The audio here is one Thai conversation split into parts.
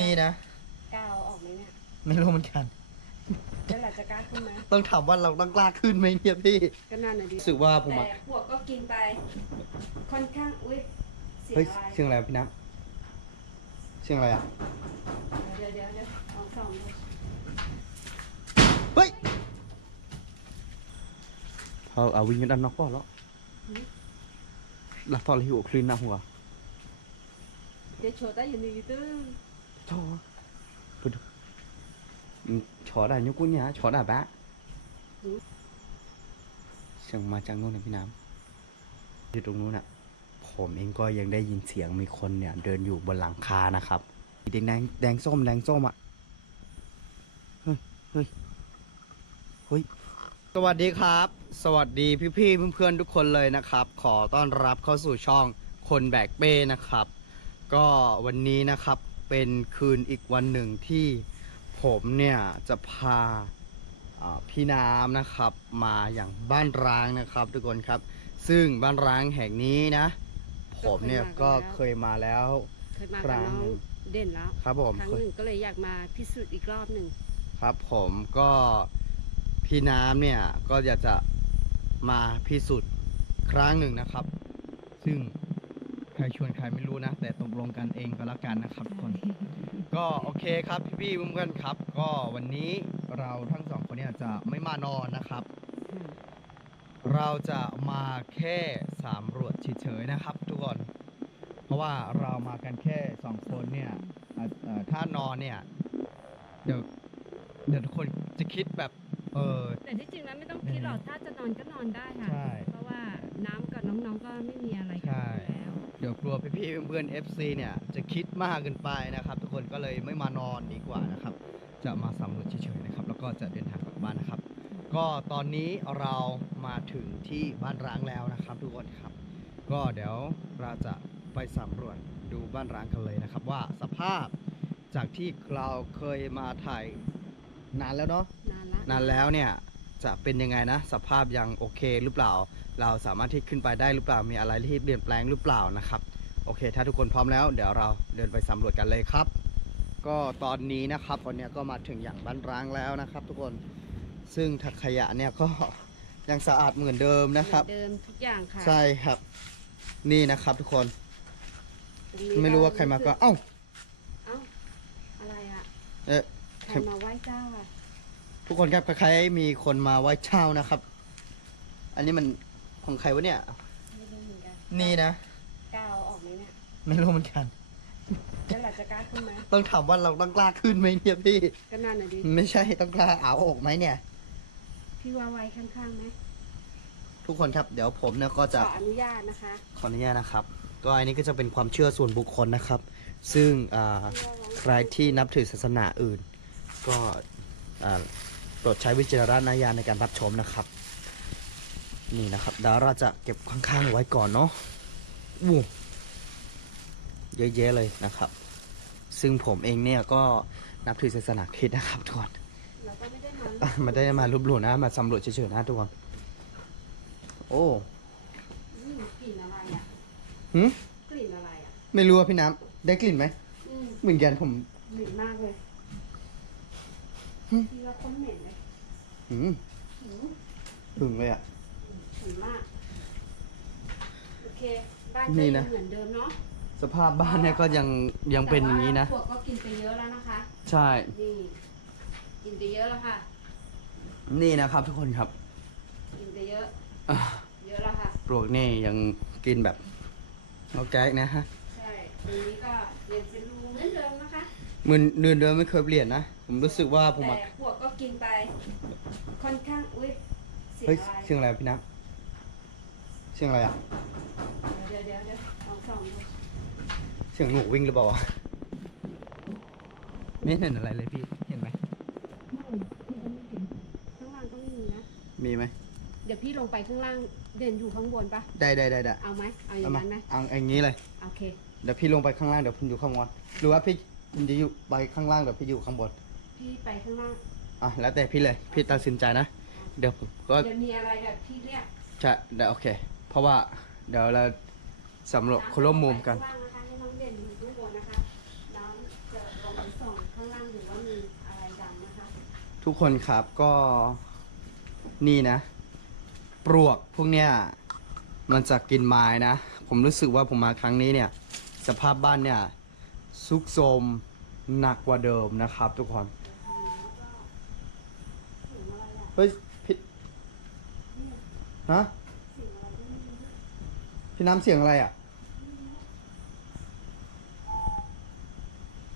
นี่นะกล้าเอาออกไหมเนี่ยไม่รู้เหมือนกัน แล้วเราจะกล้าขึ้นไหมต้องถามว่าเราต้องกล้าขึ้นไหมเนี่ยพี่ก็นั่นน่ะดิรู้สึกว่าผมแต่อะพวกก็กินไป ค่อนข้างอุ้ยเสียเฮ้ยอะไรเสียงอะไรพี่น้ำเสียงอะไรอะเดี๋ยวเดี๋ยวเดี๋ยวลองส่องดูเฮ้ยเอาเอาวิ่งกันดันนอกก่อนแล้วแล้วตอนที่หัวคลีนนะหัวเดี๋ยวโชว์ได้อยู่ในยูทูบชอ ไปดูอืมชอได้ยุกุเนี่ยชอได้ปะเสียงมาจากนู้นนะพี่น้ำอยู่ตรงนู้นน่ะ ผมเองก็ยังได้ยินเสียงมีคนเนี่ย เดินอยู่บนหลังคานะครับแดงแดงส้มแดงส้มอะ เฮ้ย เฮ้ย เฮ้ย สวัสดีครับ สวัสดีพี่ๆเพื่อนๆทุกคนเลยนะครับ ขอต้อนรับเข้าสู่ช่องคนแบกเป้นะครับ ก็วันนี้นะครับ เป็นคืนอีกวันหนึ่งที่ผมเนี่ยจะพาอ่าพี่น้ำนะครับมาอย่างบ้านร้างนะครับทุกคนครับ ซึ่งบ้านร้างแห่งนี้นะ ผมเนี่ยก็เคยมาแล้วเคยมาครั้กับงน้อหนึ่งงเด่นแล้วครับผมครั้งหนึ่งก็เลยอยากมาพิสูจน์อีกรอบหนึ่งครับผมก็พี่น้ำเนี่ยก็อยากจะมาพิสูจน์ครั้งหนึ่งนะครับ ซึ่งใค รชวนใครไม่รู้นะ แต่ตกลงกันเองก็แล้วกันนะครับทุกคน ก็โอเคครับพี่ๆเพื่อนๆครับ ก็วันนี้เราทั้งสองคนเนี่ยจะไม่มานอนนะครับ เราจะมาแค่สำรวจเฉยๆนะครับทุกคน เพราะว่าเรามากันแค่สองคนเนี่ยอะเอ่อถ้านอนเนี่ยเดี๋ยวเดี๋ยวทุกคนจะคิดแบบเออแต่ที่จริงแล้วไม่ต้องคิดหรอกถ้าจะนอนก็นอนได้ค่ะใช่เพราะว่าน้ำกับน้องๆก็ไม่มีอะไรกันใช่อยู่แล้ว เดี๋ยวกลัวพี่ๆเพื่อนๆ FC เนี่ย จะคิดมากเกินไปนะครับ ทุกคนก็เลยไม่มานอนดีกว่านะครับ จะมาสำรวจเฉยๆนะครับ แล้วก็จะเดินทางกลับบ้านนะครับ ก็ตอนนี้เรามาถึงที่บ้านร้างแล้วนะครับ ทุกคนครับ ก็เดี๋ยวเราจะไปสำรวจดูบ้านร้างกันเลยนะครับ ว่าสภาพจากที่เราเคยมาถ่ายนานแล้วเนาะนานละนานแล้วเนี่ยจะเป็นยังไงนะ สภาพยังโอเคหรือเปล่า เราสามารถที่ขึ้นไปได้หรือเปล่ามีอะไรที่เปลี่ยนแปลงหรือเปล่านะครับ โอเค ถ้าทุกคนพร้อมแล้วเดี๋ยวเราเดินไปสำรวจกันเลยครับ ก็ตอนนี้นะครับวันนี้ก็มาถึงอย่างบ้านร้างแล้วนะครับ ทุกคนซึ่งถักขยะเนี่ยก็ยังสะอาดเหมือนเดิมนะครับเหมือนเดิมทุกอย่างค่ะใช่ครับ นี่นะครับทุกคนตงนี้ไม่รู้ว่าใครมาก็เอ้าเอ้าอะไรอะเอ๊ะ ใครมาไหว้เจ้าอะทุกคนครับใครๆมีคนมาไหว้เจ้านะครับ อันนี้มัน ของใครวะเนี่ย ไม่รู้เหมือนกันนี่นะกล้าเอาออกไหมเนี่ยไม่รู้เหมือนกัน แล้วเราจะกล้าขึ้นไหมต้องถามว่าเราต้องกล้าขึ้นไหมเนี่ยพี่ ก็นั่นน่ะดิไม่ใช่ต้องกล้าเอาออกไหมเนี่ย พี่ว่าไว้ข้างๆไหมทุกคนครับเดี๋ยวผมเนี่ยก็ขจะ ออนุญาตนะคะขออนุญาตนะครับ ก็อันนี้ก็จะเป็นความเชื่อส่วนบุคคลนะครับ ซึ่งอ่าใครที่นับถือศาสนาอื่น ก็อ่าโปรดใช้วิจารณญาณในการรับชมนะครับ นี่นะครับเดี๋ยวเราจะเก็บข้างๆไว้ก่อนเนาะอู้เยอะแยะเลยนะครับ ซึ่งผมเองเนี่ยก็นับถือศาสนาคริสต์นะครับทุกคนเราก็ไม่ได้มาอะไมาได้มาลบหลู่นะ มาสำรวจเฉยๆนะทุกคนโอ้อืมกลิ่นอะไรอะหืมกลิ่นอะไรอะ ไม่รู้ว่าพี่น้ำได้กลิ่นไหมอืมเหมือนกันผมเหม็นมากเลยหึพี่ว่าต้นเหม็นเลยหืมหืมหึงเลยอะ เหม็นมาก โอเค บ้านนี่ก็นะยังเหมือนเดิมเนาะสภาพบ้านเนี่ยก็ยังยังเป็นอย่างนี้นะ แต่ว่าพวกก็กินไปเยอะแล้วนะคะ ใช่ นี่ กินไปเยอะแล้วค่ะ นี่นะครับทุกคนครับกินไปเยอะ อะเยอะแล้วค่ะ ปลวกนี่ยังกินแบบเอาแก๊กนะฮะใช่ตรงนี้ก็เรียนเป็นรูเหมือนเดิมนะคะ เหมือนเดินเดินไม่เคยเปลี่ยนนะ ผมรู้สึกว่าผมแต่อะพวกก็กินไป ค่อนข้าง อุ้ยเสียงเฮ้ยอะไรเสียงอะไรพี่น้ำ เสียงอะไรอะ เดี๋ยวเดี๋ยวเดี๋ยวลองส่องดูเสียงหนูวิ่งหรือเปล่าวะไม่เห็นอะไรเลยพี่ เห็นไหม ข้างล่างก็ไม่มีนะ มีไหม เดี๋ยวพี่ลงไปข้างล่างเด่นอยู่ข้างบนปะได้ได้ได้ได้เอาไหมเอาอย่าเอางมานั้นไหมเอาอย่างนี้เลย โอเค เดี๋ยวพี่ลงไปข้างล่างเดี๋ยวผมอยู่ข้างบนหรือว่าพี่ผมจะอยู่ไปข้างล่างเดี๋ยวพี่อยู่ข้างบน พี่ไปข้างล่าง อะแล้วแต่พี่เลย พี่ตัดสินใจนะ เดี๋ยวผมก็เดี๋ยวมีอะไรแบบพี่เรียก จะเดี๋ยวโอเค เพราะว่าเดี๋ยวเราสำรวจคนละมุมกัน ว่ว่มีอะไนทุกคนครับก็นี่นะ ปลวกพวกเนี้ยมันจะกินไม้นะ ผมรู้สึกว่าผมมาครั้งนี้เนี่ย สภาพบ้านเนี่ยซุกโทรมหนักกว่าเดิมนะครับ ทุกคนเฮ้ยผิดนะ พี่น้ำเสียงอะไรอะ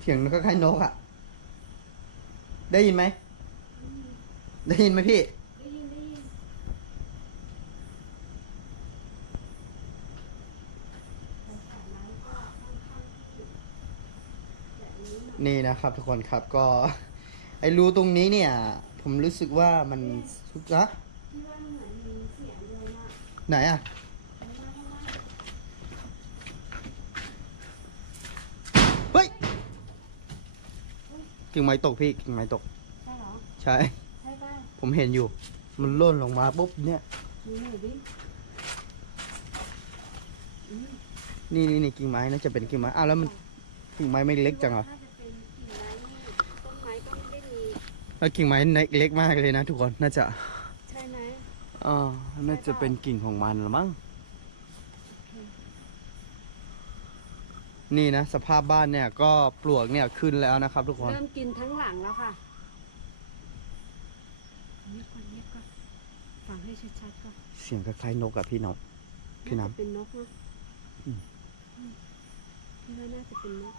เสียงก็คล้ายนกอะ ได้ยินไหม ได้ยินไหมพี่นี่นะครับทุกคนครับก็ ไอ้รูตรงนี้เนี่ย ผมรู้สึกว่ามันซุกนะที่ว่าเหนอะไหนอะ ข้างล่างข้างล่าง เฮ้ย กิ่งไม้ตกพี่กิ่งไม้ตก ใช่เหรอ ใช่ ใช่ป่ะผมเห็นอยู่ มันล่นลงมาปุ๊บเนี่ยมีหน่อยดิอืมนี่นี่นี่กิ่งไม้น่าจะเป็นกิ่งไม้อ้าวแล้วมันกิ่งไม้ไม่เล็กจังเหรอถ้าจะเป็นกิ่งไม้นี่ต้นไม้ก็ไม่ได้มีแล้วกิ่งไม้เล็กมากเลยนะทุกคนน่าจะใช่ไหมอ๋อน่าจะเป็นกิ่งของมันหรือมั้ง นี่นะสภาพบ้านเนี่ยก็ปลวกเนี่ยขึ้นแล้วนะครับ ทุกคนเริ่มกินทั้งหลังแล้วค่ะเงียบก่อนเงียบก่อนฟังให้ชัดๆก่อนเสียงคล้ายๆนกอะพี่น้องพี่น้ำาจะเป็นนกนะอืมอืมพี่ว่าน่าจะเป็นนก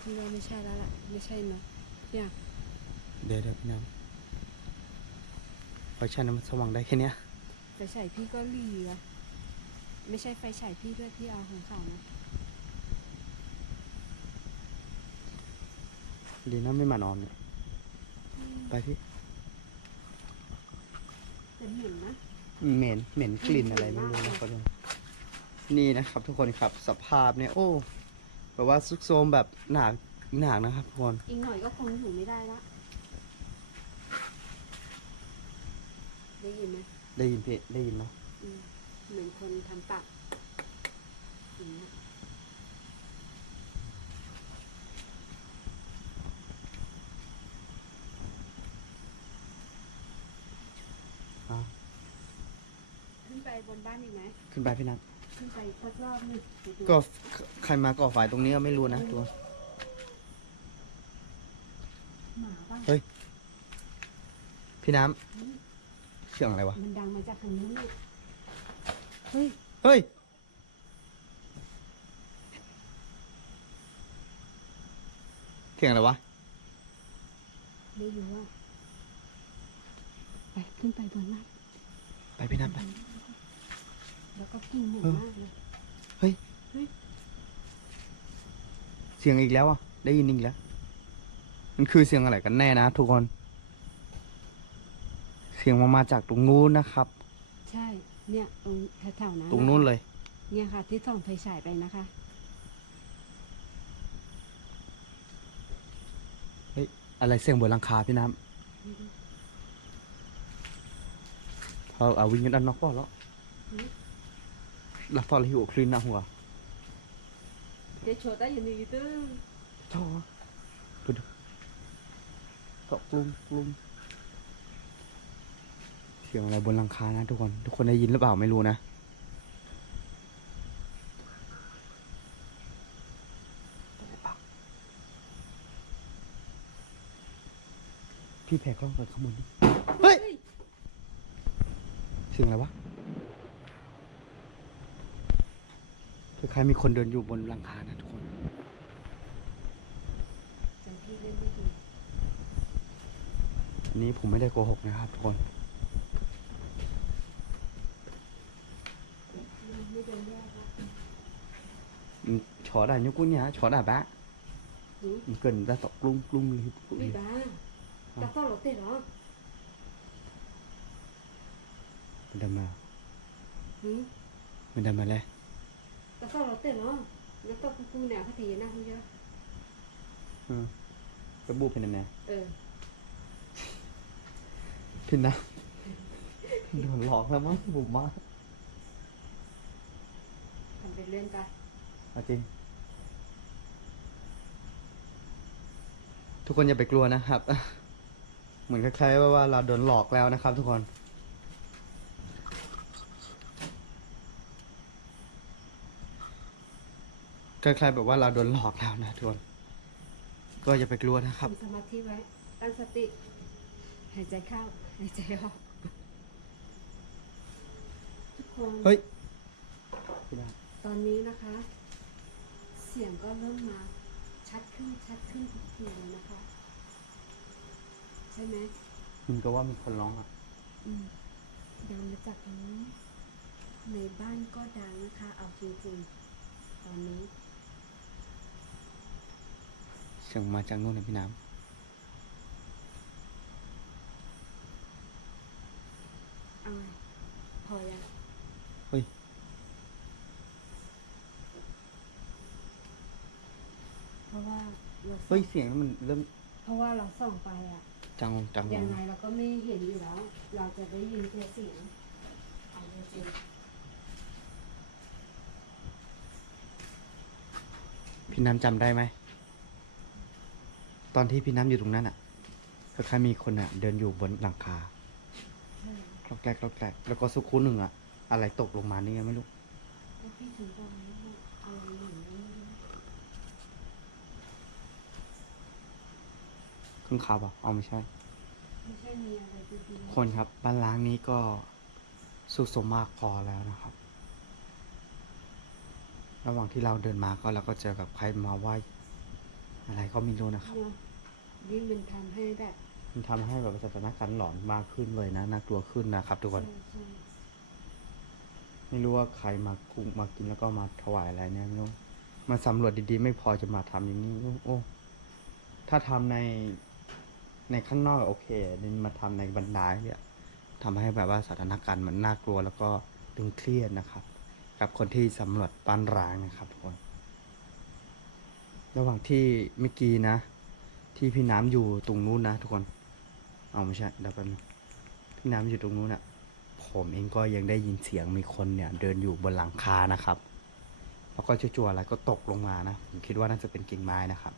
พี่ว่าไม่ใช่แล้วล่ะไม่ใช่นกเนี่ยเดี๋ยวเดี๋ยวพี่น้องไฟฉายมันสว่างได้แค่เนี้ยไฟฉายพี่ก็เหลีอะไม่ใช่ไฟฉายพี่ด้วยพี่เอาของเขานะดีนะไม่มานอนเนี่ยไปพี่แต่เห็นนะเหม็นเหม็นกลิ่นอะไรไม่รู้นะครับทุกคนนี่นะครับ ทุกคนครับสภาพเนี่ยโอ้แบบว่าซุกโซมแบบหนักหนักนะครับทุกคนอีกหน่อยก็คงอยู่ไม่ได้ละ ได้ยินไหมได้ยินพี่ได้ยินเนาะอืมเหมือนคนทำปากอย่างเงี้ยอะขึ้นไปบนบ้านอีกไหมขึ้นไปพี่นัทขึ้นไปสักรอบหนึงเดี๋ยวดูก็ใครมาก่อไฟตรงนี้ก็ไม่รู้นะทุกคนหมาป่ะ พี่น้ำ เสียงอะไรวะ มันดังมาจากทางนู้นเนี่ยเฮ้ย เฮ้ย เสียงอะไรวะ ได้อยู่ว่าไปขึ้นไปบนบ้านไปพี่น้ำไป แล้วก็กิ่งเหมือนเออมากเลยเสียงอีกแล้วอะ ได้ยินอีกแล้ว มันคือเสียงอะไรกันแน่นะทุกคนเสียงมามาจากตรงนู้นนะครับ ใช่ เนี่ยตรงแถวๆนั้นตรงนู้นเลย เนี่ยค่ะ ที่ส่องไฟฉายไปนะคะอะไรเสียงบนหลังคาพี่น้ำเขาเอาวิ่งกันด้านนอกก็แล้วอืมหลักตอนเราหิวคลีนหน้าหัวเดี๋ยวโชว์ได้อยู่นี่ตึ้งชอบดูดูเกาะกลุ่มกลุ่มเสียงอะไรบนหลังคานะทุกคน ทุกคนได้ยินหรือเปล่าไม่รู้นะ พี่แพรกล้องไปข้างบนดิเฮ้ย เสียงอะไรวะคล้ายๆมีคนเดินอยู่บนหลังคานะทุกคนจำพี่เล่นไม่ดีอันนี้ผมไม่ได้โกหกนะครับทุกคน ไม่เดินแยกละ Ừ, chó đà như cô nhà chó đà bá หืม Ừ, cần ra tọc lung lung li ไม่บ้าตาเข้ารถติดเหรอ mình đâm mà หืม mình đâm mà lên ตาเข้ารถติดเหรอแล้วก็กูเนี่ยเขาถีนะคุณเยอะ ừ. cái bu này nè เออ thì nào đừng lọt ra mất bụng má เล่นไปเอาจริง ทุกคนอย่าไปกลัวนะครับ เหมือนคล้ายๆว่าว่าเราโดนหลอกแล้วนะครับ ทุกคน คล้ายๆแบบว่าเราโดนหลอกแล้วนะทุกคน ก็อย่าไปกลัวนะครับ ทำสมาธิไว้ ตั้งสติ หายใจเข้า หายใจออก ทุกคน เฮ้ย ตอนนี้นะคะ เสียงก็เริ่มมา ชัดขึ้นชัดขึ้นทุกทีเลยนะคะ ใช่ไหมมันก็ว่ามีคนร้องอะ อืมดังมาจากนี้ในบ้านก็ดังนะคะ เอาจริงๆ ตอนนี้เสียงมาจากนู่นนะพี่น้เอาไงพอยังำเฮ้ย เพราะว่าเราส่อง เฮ้ยเสียงนั้นมันเริ่มเพราะว่าเราส่องไปอะจังจังยังไงเราก็ไม่เห็นอยู่แล้ว เราจะได้ยินแค่เสียงเอาจริงพี่น้ำจำได้ไหมตอนที่พี่น้ำอยู่ตรงนั้นอะคล้ายๆมีคนอะ เดินอยู่บนหลังคาๆใช่กรอกแกรกกรอกแกรกแล้วก็สักครู่หนึ่งอะ อะไรตกลงมานี่ยังไม่รู้ แล้วพี่ถึงบอกว่าอะไรอย่างนี้ครึ่งคาบอะเอาไม่ใช่ ไม่ใช่มีอะไรดีๆคนครับบ้านล้างนี้ก็สุดโทรมมากพอแล้วนะครับ ระหว่างที่เราเดินมาก็เราก็เจอกับใครมาไหวอะไรก็ไม่รู้นะครับ เนาะยิ่งมันทำให้แบบมันทำให้แบบสถานการณ์หลอนมากขึ้นเลยนะน่ากลัวขึ้นนะครับ ทุกคน ใช่ใช่ไม่รู้ว่าใครมาคุมมากินแล้วก็มาถวายอะไรเนี่ยไม่รู้มาสำรวจดีๆ ไม่พอจะมาทำอย่างนี้โอ้โอ้ถ้าทำใน ในข้างนอกโอเคนี่มาทำในบรรดาเนี่ยทำให้แบบว่าสถานการณ์มันน่ากลัวแล้วก็ตึงเครียดนะครับ กับคนที่สำรวจบ้านร้างนะครับทุกคน ระหว่างที่เมื่อกี้นะ ที่พี่น้ำอยู่ตรงนู้นนะทุกคน เอาไม่ใช่เดี๋ยวแป๊บนึงพี่น้ำอยู่ตรงนู้นอะผมเองก็ยังได้ยินเสียงมีคนเนี่ย เดินอยู่บนหลังคานะครับ แล้วก็จู่ๆอะไรก็ตกลงมานะ ผมคิดว่าน่าจะเป็นกิ่งไม้นะครับ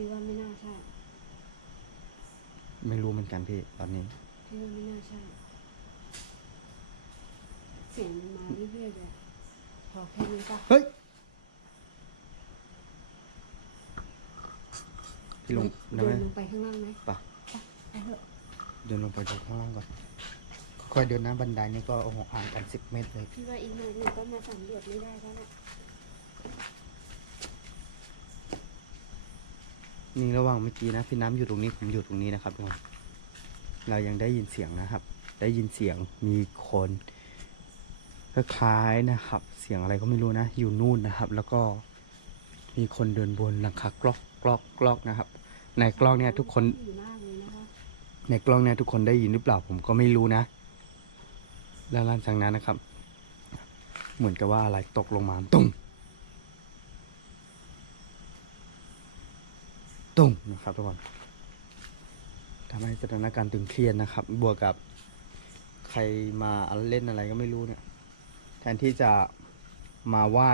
พี่ว่าไม่น่าใช่ไม่รู้เหมือนกันพี่ตอนนี้ พี่ว่าไม่น่าใช่ เสียงมันมาเรื่อยๆเลยพอแค่นี้ปะเฮ้ย พี่ลงได้ไหมเดินลงไปข้างล่างไหมไปไปเถอะเดินลงไปดูข้างล่างก่อน ค่อยเดินนะบันไดนี่ก็โอ้โหห่างกันสิบเมตรเลย พี่ว่าอีกหน่อยหนึ่งก็มาสำรวจไม่ได้แล้วแหละ นี่ระหว่างเมื่อกี้นะพี่น้ำอยู่ตรงนี้ผมอยู่ตรงนี้นะครับทุกคนเรายังได้ยินเสียงนะครับ ได้ยินเสียงมีคนคล้ายๆนะครับ เสียงอะไรก็ไม่รู้นะ อยู่นู่นนะครับ แล้วก็มีคนเดินบนหลังคากลอกกลอกกลอกนะครับ ในกล้องเนี่ยทุกคน ในกล้องเนี่ยทุกคนได้ยินหรือเปล่าผมก็ไม่รู้นะแล้วหลังจากนั้นนะครับ เหมือนกับว่าอะไรตกลงมาตุ้ม ตุ้มนะครับทุกคนทำให้สถานการณ์ตึงเครียดนะครับ บวกกับใครมาเล่นอะไรก็ไม่รู้เนี่ย แทนที่จะมาไหว้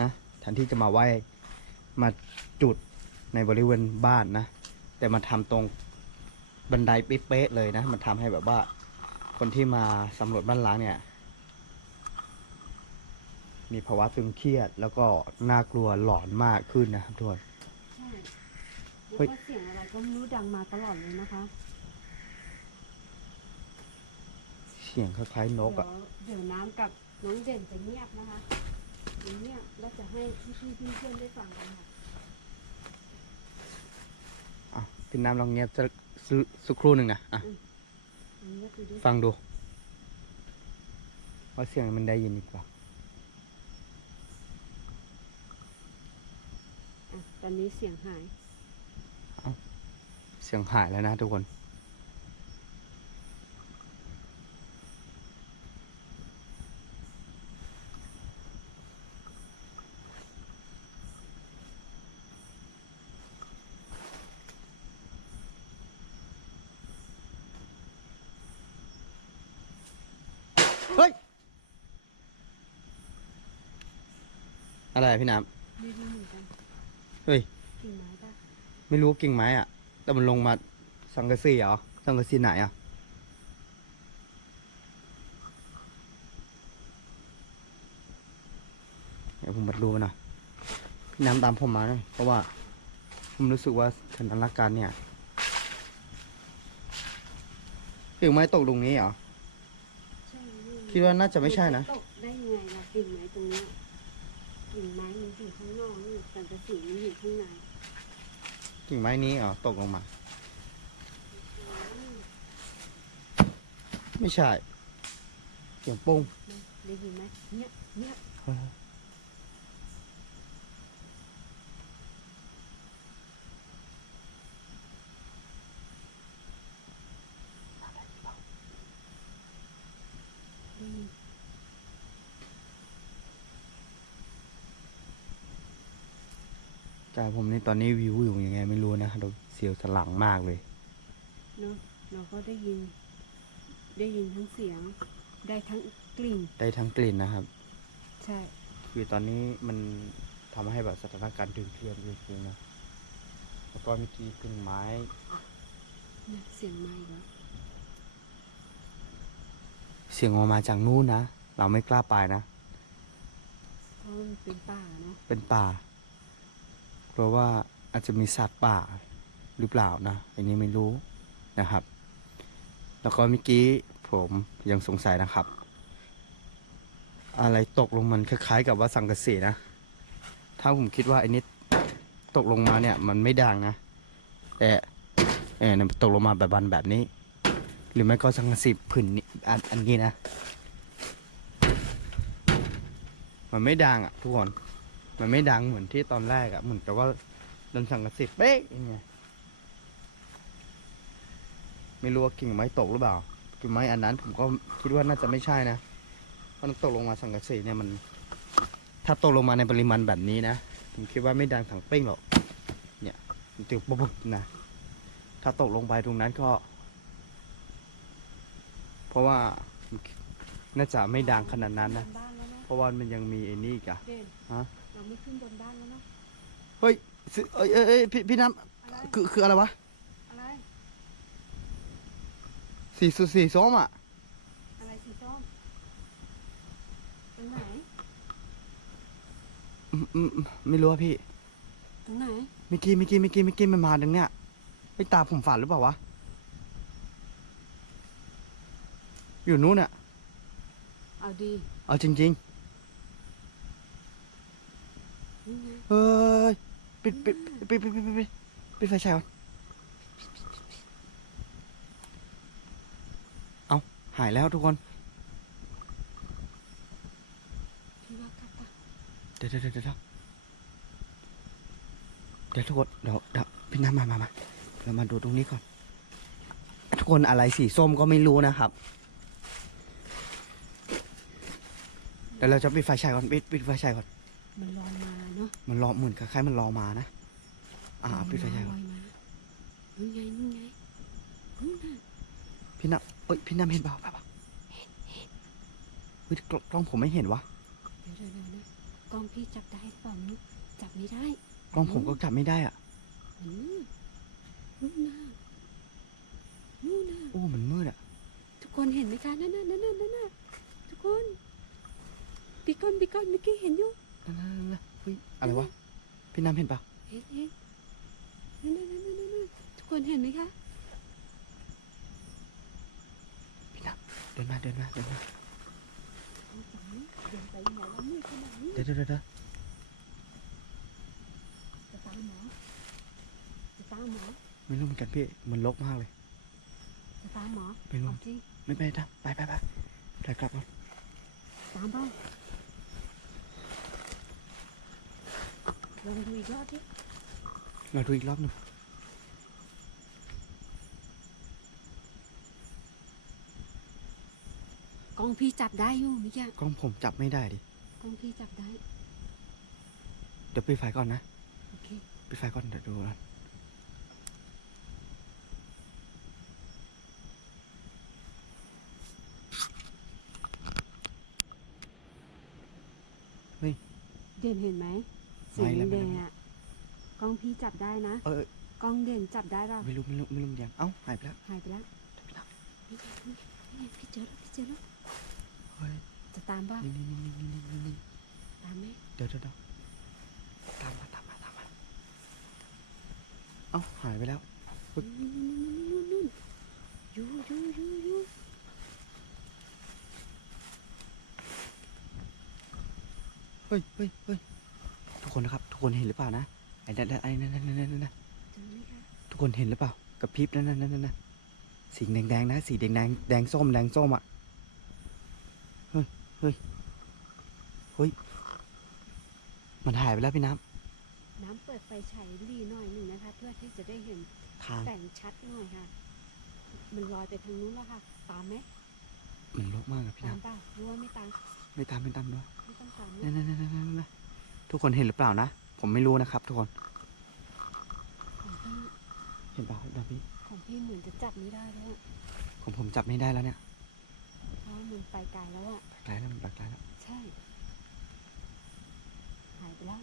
นะแทนที่จะมาไหว้มาจุดในบริเวณบ้านนะ แต่มาทำตรงบันไดเป๊ะเลยนะ มันทำให้แบบว่า คนที่มาสำรวจบ้านล้างเนี่ย มีภาวะตึงเครียดแล้วก็น่ากลัวหลอนมากขึ้นนะครับทุกคน แล้วยก็เสียงอะไรก็ไม่รู้ดังมาตลอดเลยนะคะเสียงคล้ายๆนกเดี๋ยอะ่ะวเดี๋ยวน้ำกับน้องเด่นจะเงียบนะคะเงียบแล้วจะให้พี่ๆเพื่อนๆได้ฟังกันค่ะอะพี่น้ำลองเงียบสักสักสักครู่หนึ่งนะอะเงียบดูดิฟังดูว่าเสียงมันได้ยินดีกว่าอะตอนนี้เสียงหาย เสียงหายแล้วนะทุกคน เฮ้ย อะไรอะพี่น้ไม่รู้เหมือนกันำเฮ้ย กิ่งไม้ปะไม่รู้กิ่งไม้อะ แต่มันลงมาสังกะสีเหรอ สังกะสีไหนอะ เดี๋ยวผมมาดูนหน่อยพี่น้ำตามผมมาหน่อยเพราะว่า ผมรู้สึกว่าสถานการณ์เนี่ยกิ่งไม้ตกตรงนี้เหรอ ใช่คิดว่าน่าจะไม่ใช่นะ ตกได้ยังไงล่ะกิ่งไม้ตรงเนี้ยกิ่งไม้มันอยู่ข้างนอกนี่สังกะสีมันอยู่ข้างใน กิ่งไม้นี้อ๋อตกลงมา ไม่ใช่เสียงปุ้งได้ยินไหมเนี้ยเนี้ย กายผมนี่ตอนนี้วิวอยู่ยังไงไม่รู้นะเราเสียวสนหลังมากเลยเนาะเราก็ได้ยิน ได้ยินทั้งเสียง ได้ทั้งกลิ่น ได้ทั้งกลิ่นนะครับ ใช่ คือตอนนี้มันทำให้แบบสถานการณ์ตึงเครียดจริงๆนะ แล้วก็เมื่อกี้กิ่งไม้เนี่ยเสียงไม้เหรอเสียงออกมาจากนู่นนะ เราไม่กล้าไปนะเพราะมันเป็นป่าเนาะ เป็นป่า เพราะว่าอาจจะมีสัตว์ป่าหรือเปล่านะอันนี้ไม่รู้นะครับ แล้วก็เมื่อกี้ผมยังสงสัยนะครับ อะไรตกลงมันคล้ายๆ กับว่าสังกะสีนะ ถ้าผมคิดว่าอ้นี้ตกลงมาเนี่ยมันไม่ดังนะแต่เออเนี่ยตกลงมาแบบบันแบบนี้ หรือไม่ก็สังกะสีผืนนี้อันอันนี้นะ มันไม่ดังอะทุกคน มันไม่ดังเหมือนที่ตอนแรกอะเหมือนกับว่าโดนสังกะสีเป๊ะอย่างเงี้ยไม่รู้ว่ากิ่งไม้ตกหรือเปล่ากิ่งไม้อันนั้นผมก็คิดว่าน่าจะไม่ใช่นะเพราะตกลงมาสังกะสีเนี่ยมัน ถ้าตกลงมาในปริมาณแบบนี้นะผมคิดว่าไม่ดังสังเป้งหรอก เนี่ยตึงปุ๊บนะ ถ้าตกลงไปตรงนั้นก็ เพราะว่าน่าจะไม่ดังขนาดนั้นนะ เพราะว่ามันยังมีไอ้นี่อีกอะฮะ เราไม่ขึ้นบนบ้านแล้วเนาะเฮ้ยซื้อเอ้ยเอ้ยเอ้ยพี่พี่น้อะไรำคือคืออะไรวะอะไร สีสุสีส้มอะอะไรสีส้มตรงไหนอืมอืมอืมไม่รู้อะพี่ตรงไหนเมื่อกี้เมื่อกี้เมื่อกี้เมื่อกี้มันมาดังเนี้ยไอ้ตาผมฝันหรือเปล่าวะอยู่นู้นอะเอาดีเอาจริง นี่ไง ๆ เฮ้ยปิดปิดปิดปิดปิดปิดปิดปิดไฟฉายก่อนเอาหายแล้วทุกคน เดี๋ยวเดี๋ยวเดี๋ยวเดี๋ยวเดี๋ยวทุกคนเดี๋ยวเดี๋ยวพี่น้ำมามามาเรามาดูตรงนี้ก่อน ทุกคนอะไรสีส้มก็ไม่รู้นะครับเดี๋ยวเราจะปิดไฟฉายก่อนปิดปิดไฟฉายก่อน มันลอยมา นาะมันรอเหมือนคล้ายๆมันรอมานะ อ่าปิดไฟฉายก่อนลอยมานู่นไงนู่นไงนู่นน่ะพี่น้ำเอ้ยพี่น้ำเห็นเปล่าเปล่าเปล่าเฮ้ยกล้องกล้องผมไม่เห็นวะเดี๋ยวเดี๋ยวเดี๋ยวนะกล้องพี่จับได้หรือเปล่าไม่รู้จับไม่ได้กล้องผมก็จับไม่ได้อะอืมนู่นน่ะนู่นน่ะโอ้มันมืดอะทุกคนเห็นไหมคะนั่นน่ะนั่นน่ะนั่นน่ะทุกคนปีก้อนปีก้อนเมื่อกี้เห็นอยู่ นั่นนั่นนั่นนั่นเฮ้ย อะไรวะ พี่น้ำเห็นเปล่าเห็นเห็นนั่นนั่นนั่นนั่นทุกคนเห็นไหมคะพี่น้ำเดินมาเดินมาเดินมาเอาไปเดินไปไหนแล้วมืดขนาดนี้เดี๋ยวเดี๋ยวเดี๋ยวเดี๋ยวจะตามหมอจะตามหมอไม่รู้เหมือนกันพี่มันลกมากเลยจะตามหมอไม่รู้เอาจริงไม่ไปนะไปไปไปไปกลับก่อนตามเปล่ ลองดูอีกรอบดิเราดูอีกรอบหนึ่งกล้องพี่จับได้อยู่เมื่อกี้กล้องผมจับไม่ได้ดิ กล้องพี่จับได้ เดี๋ยวปิดไฟก่อนนะ โอเค ปิดไฟก่อนเดี๋ยวดูกันเด่นเห็นไหม สีไม่แล้วแดไม่งแล้วๆอะกล้องพี่จับได้นะเออกล้องเด่นจับได้ป่ะไม่รู้ไม่รู้ไม่รู้ยังเอ้าหายไปแล้วหายไปแล้วหายไปแล้วนี่นี่นี่พี่เจอแล้วพี่เจอแล้วเฮ้ยจะตามป่ะนี่นี่นี่นี่นี่นี่ตามไหมเดี๋ยวเดี๋ยวเดี๋ยวตามมาตามมาตามมาเอ้าหายไปแล้วนู่นนู่นนู่นนู่นอยู่อยู่อยู่อยู่เฮ้ยเฮ้ยเฮ้ยทุก คนนะครับ ทุกคนเห็นหรือเปล่านะไอ้นั่นไอ้นั่นนั่นนั่นนั่นนั่นเจอไหมคะทุกคนเห็นหรือเปล่ากับพริบนั่นนั่นนั่นนั่นนั่นสีแดงแดงๆนะสีแดงแดงแดงส้มแดงส้มอะเฮ้ยเฮ้ยเฮ้ยมันหายไปแล้วพี่น้น้ำเปิดไฟฉายรีหน่อยหนึ่งนะคะ เพื่อที่จะได้เห็นำทางแต่งชัดหน่อยค่ะ มันลอยไปทางนู้นแล้วค่ะ ตามไหมมันลกมากอะพี่ตามน้ำเปล่าหรือว่าไม่ตามไม่ตามไม่ตามด้วยไม่ต้องตามนั่นะนนั่นนั่นนั่นนั่น ทุกคนเห็นหรือเปล่านะ ผมไม่รู้นะครับ ทุกคนของพี่เห็นเปล่าดาพี่ของพี่เหมือนจะจับไม่ได้แล้วอะของผมจับไม่ได้แล้วเนี่ยเพราะว่ามันไปไกลแล้วอะปลายแล้วมันปลายแล้ว ใช่หายไปแล้ว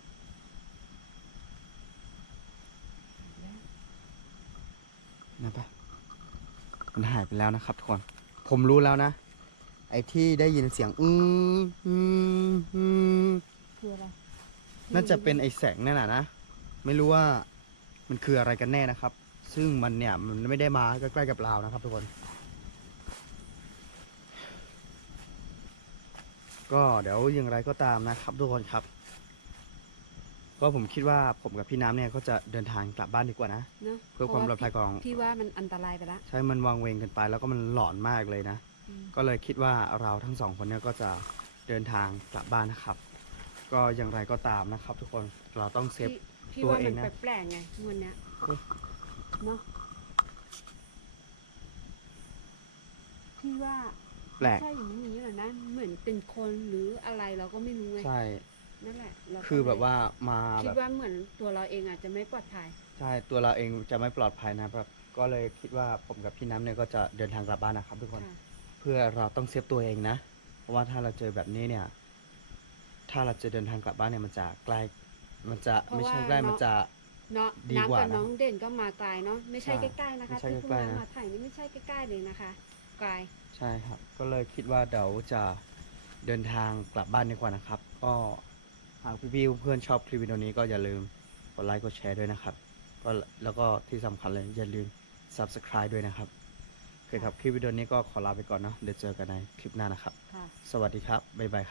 หายไปแล้วนะปะมันหายไปแล้วนะครับทุกคน ผมรู้แล้วนะ ไอ้ที่ได้ยินเสียง อืมอืมอืมคืออะไร น่าจะเป็นไอ้แสงนั่นแหละนะ ไม่รู้ว่ามันคืออะไรกันแน่นะครับ ซึ่งมันเนี่ยมันไม่ได้มาใกล้ๆกับเรานะครับทุกคน ก็เดี๋ยวอย่างไรก็ตามนะครับทุกคนครับ ก็ผมคิดว่าผมกับพี่น้ำเนี่ยก็จะเดินทางกลับบ้านดีกว่านะ เนอะเพื่อความปลอดภัยของ พี่ว่ามันอันตรายไปละใช่มันวางเวงกันไปแล้วก็มันหลอนมากเลยนะ อืม ก็เลยคิดว่าเราทั้งสองคนเนี่ยก็จะเดินทางกลับบ้านนะครับ ก็อย่างไรก็ตามนะครับ ทุกคนเราต้องเซฟ พี่พี่ตัวว่าเอมังนนะ แปลกๆไงงวดเนี้ยเฮ้ยเนาะพี่ว่าแปลก ใช่อย่างนี้อย่างนี้เหรอนะเหมือนเป็นคนหรืออะไรเราก็ไม่รู้ไงใช่ นั่นแหละเราก็คือแบบว่ามาคิแบดบว่าเหมือนตัวเราเองอาจจะไม่ปลอดภัยใช่ตัวเราเองจะไม่ปลอดภัยนะครับ ก็เลยคิดว่าผมกับพี่น้ำเนี่ยก็จะเดินทางกลับบ้านนะครับ ทุกคน ค่ะเพื่อเราต้องเซฟตัวเองนะ เพราะว่าถ้าเราเจอแบบนี้เนี่ย ถ้าเราจะเดินทางกลับบ้านเนี่ยมันจะใกล้มันจะไม่ใช่ใกล้มันจะ เนาะดีกว่าน้ำกับนะน้องเด่นก็มาไกลเนาะไม่ใช่ใช่ใกล้ๆนะคะไม่ใช่ที่คุณใกล้ๆมานะมาถ่ายนี่ไม่ใช่ใกล้ๆเลยนะคะไกลใช่ครับ ก็เลยคิดว่าเดี๋ยวจะเดินทางกลับบ้านดีกว่านะครับ ก็หากพี่ๆเพื่อนชอบคลิปวิดีโอนี้ก็อย่าลืมกดไลค์กดแชร์ด้วยนะครับ ก็แล้วก็ที่สำคัญเลยอย่าลืม subscribe ด้วยนะครับโอเคครับคลิปวิดีโอนี้ก็ขอลาไปก่อนเนาะเดี๋ยวเจอกันในคลิปหน้านะครับ ค่ะ สวัสดีครับบ๊ายบายครับ